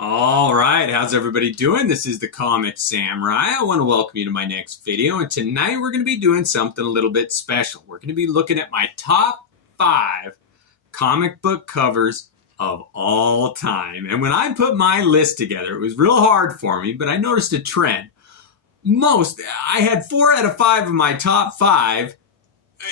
All right, how's everybody doing? This is the Comicsamurai. I want to welcome you to my next video, and tonight we're going to be doing something a little bit special. We're going to be looking at my top 5 comic book covers of all time. And when I put my list together, it was real hard for me, but I noticed a trend. I had 4 out of 5 of my top 5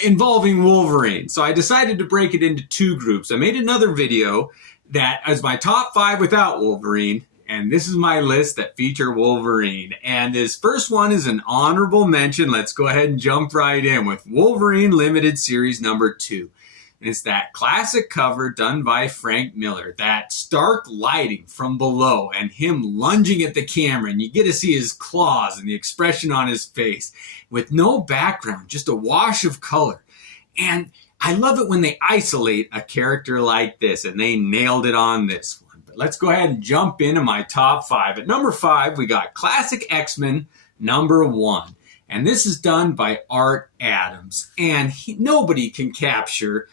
involving Wolverine. So I decided to break it into 2 groups. I made another video that is my top 5 without Wolverine, and this is my list that feature Wolverine. And this first one is an honorable mention. Let's go ahead and jump right in with Wolverine Limited Series number 2. And it's that classic cover done by Frank Miller, that stark lighting from below and him lunging at the camera, and you get to see his claws and the expression on his face with no background, just a wash of color. And I love it when they isolate a character like this, and they nailed it on this one. But let's go ahead and jump into my top 5. At number 5, we got Classic X-Men number 1. And this is done by Art Adams. And nobody can capture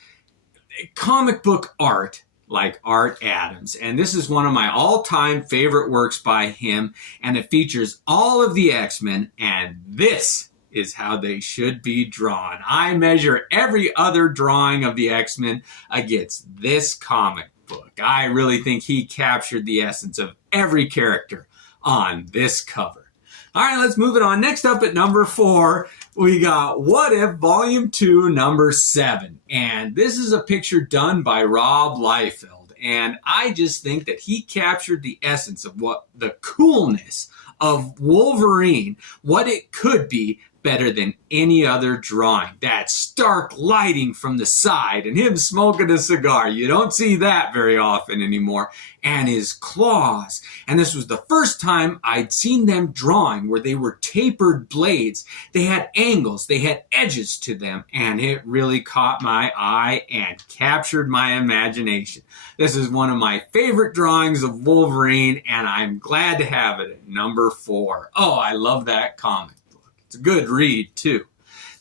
comic book art like Art Adams. And this is one of my all-time favorite works by him. And it features all of the X-Men, and this is how they should be drawn. I measure every other drawing of the X-Men against this comic book. I really think he captured the essence of every character on this cover. All right, let's move it on. Next up at number 4, we got What If Volume 2, number 7. And this is a picture done by Rob Liefeld. And I just think that he captured the essence of what the coolness of Wolverine, what it could be, better than any other drawing. That stark lighting from the side and him smoking a cigar. You don't see that very often anymore. And his claws. And this was the first time I'd seen them drawing where they were tapered blades. They had angles, they had edges to them, and it really caught my eye and captured my imagination. This is one of my favorite drawings of Wolverine, and I'm glad to have it at number 4. Oh, I love that comic. It's a good read, too.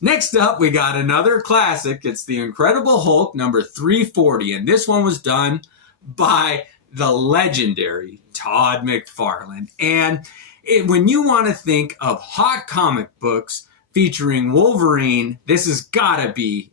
Next up, we got another classic. It's The Incredible Hulk, number 340. And this one was done by the legendary Todd McFarlane. And when you want to think of hot comic books featuring Wolverine, this has got to be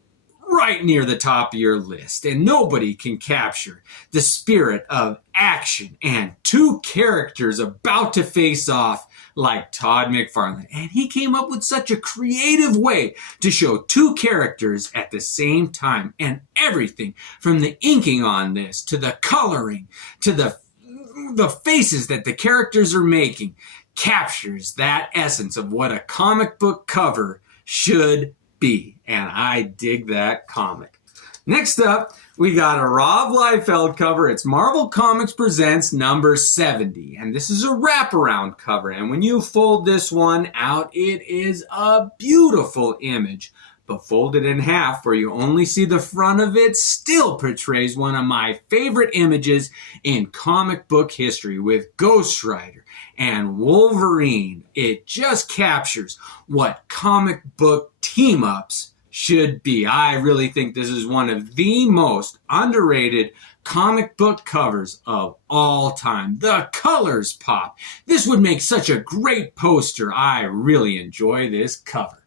right near the top of your list. And nobody can capture the spirit of action and 2 characters about to face off like Todd McFarlane. And he came up with such a creative way to show 2 characters at the same time. And everything from the inking on this to the coloring to the faces that the characters are making captures that essence of what a comic book cover should be. And I dig that comic. Next up, we got a Rob Liefeld cover. It's Marvel Comics Presents number 70. And this is a wraparound cover. And when you fold this one out, it is a beautiful image. But folded in half where you only see the front of it still portrays one of my favorite images in comic book history with Ghost Rider and Wolverine. It just captures what comic book team-ups should be. I really think this is one of the most underrated comic book covers of all time. The colors pop. This would make such a great poster. I really enjoy this cover.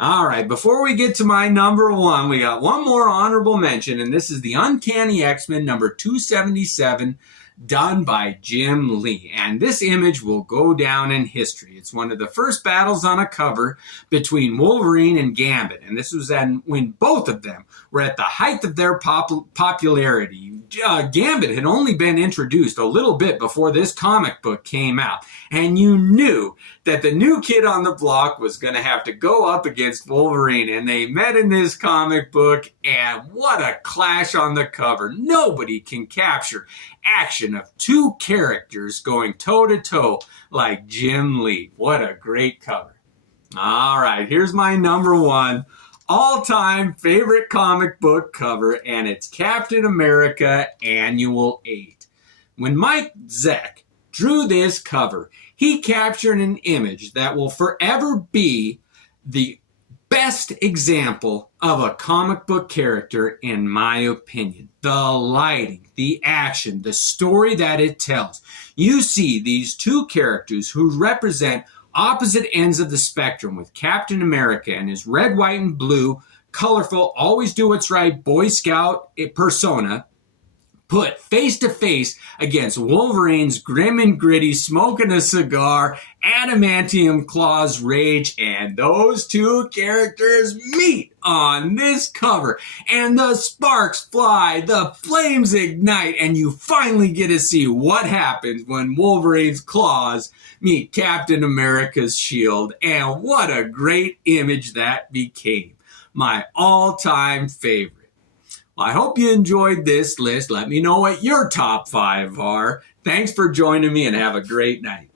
All right, before we get to my number 1, we got one more honorable mention, and this is the Uncanny X-Men number 277, done by Jim Lee. And this image will go down in history. It's one of the first battles on a cover between Wolverine and Gambit. And this was when both of them were at the height of their popularity. Gambit had only been introduced a little bit before this comic book came out. And you knew that the new kid on the block was going to have to go up against Wolverine. And they met in this comic book, and what a clash on the cover. Nobody can capture action of 2 characters going toe-to-toe like Jim Lee. What a great cover. All right, here's my number 1 all-time favorite comic book cover, and it's Captain America Annual 8. When Mike Zeck drew this cover, he captured an image that will forever be the best example of a comic book character, in my opinion. The lighting, the action, the story that it tells. You see these two characters who represent opposite ends of the spectrum, with Captain America and his red, white, and blue, colorful, always do what's right Boy Scout persona, put face to face against Wolverine's grim and gritty, smoking a cigar, adamantium claws rage, and those two characters meet on this cover, and the sparks fly, the flames ignite, and you finally get to see what happens when Wolverine's claws meet Captain America's shield, and what a great image that became. My all-time favorite. Well, I hope you enjoyed this list. Let me know what your top 5 are. Thanks for joining me and have a great night.